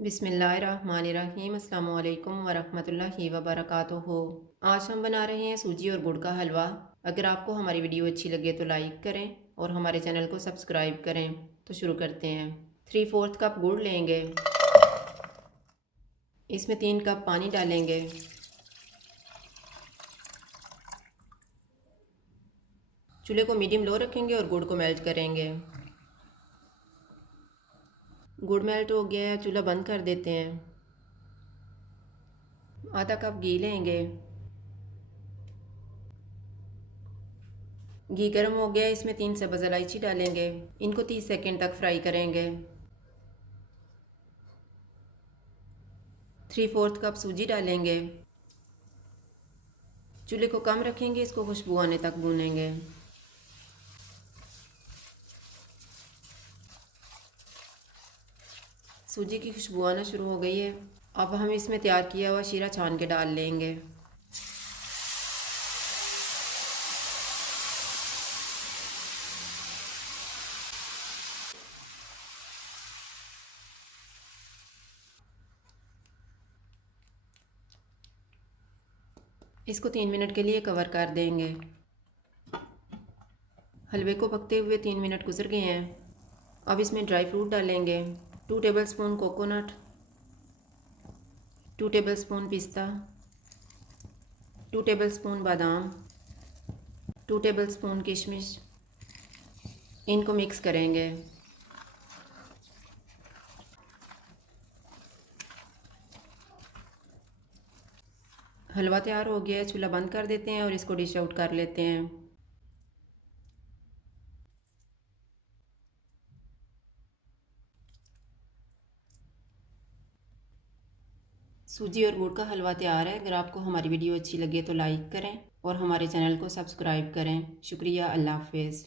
बिस्मिल्लाहिर्रहमानिर्रहीम अस्सलामु अलैकुम वरहमतुल्लाहि वबरकातुहू। आज हम बना रहे हैं सूजी और गुड़ का हलवा। अगर आपको हमारी वीडियो अच्छी लगे तो लाइक करें और हमारे चैनल को सब्सक्राइब करें। तो शुरू करते हैं। 3/4 कप गुड़ लेंगे, इसमें 3 कप पानी डालेंगे। चूल्हे को मीडियम लो रखेंगे और गुड़ को मेल्ट करेंगे। गुड़ मेल्ट हो गया है, चूल्हा बंद कर देते हैं। आधा कप घी लेंगे। घी गर्म हो गया, इसमें 3 सब्ज़ इलायची डालेंगे। इनको 30 सेकंड तक फ्राई करेंगे। 3/4 कप सूजी डालेंगे। चूल्हे को कम रखेंगे, इसको खुशबू आने तक भूनेंगे। सूजी की खुशबू आना शुरू हो गई है। अब हम इसमें तैयार किया हुआ शीरा छान के डाल लेंगे। इसको 3 मिनट के लिए कवर कर देंगे। हलवे को पकते हुए 3 मिनट गुजर गए हैं। अब इसमें ड्राई फ्रूट डालेंगे। 2 टेबलस्पून कोकोनट, 2 टेबलस्पून पिस्ता, 2 टेबलस्पून बादाम, 2 टेबलस्पून किशमिश। इनको मिक्स करेंगे। हलवा तैयार हो गया है, चूल्हा बंद कर देते हैं और इसको डिश आउट कर लेते हैं। सूजी और गुड़ का हलवा तैयार है। अगर आपको हमारी वीडियो अच्छी लगे तो लाइक करें और हमारे चैनल को सब्सक्राइब करें। शुक्रिया। अल्लाह हाफिज़।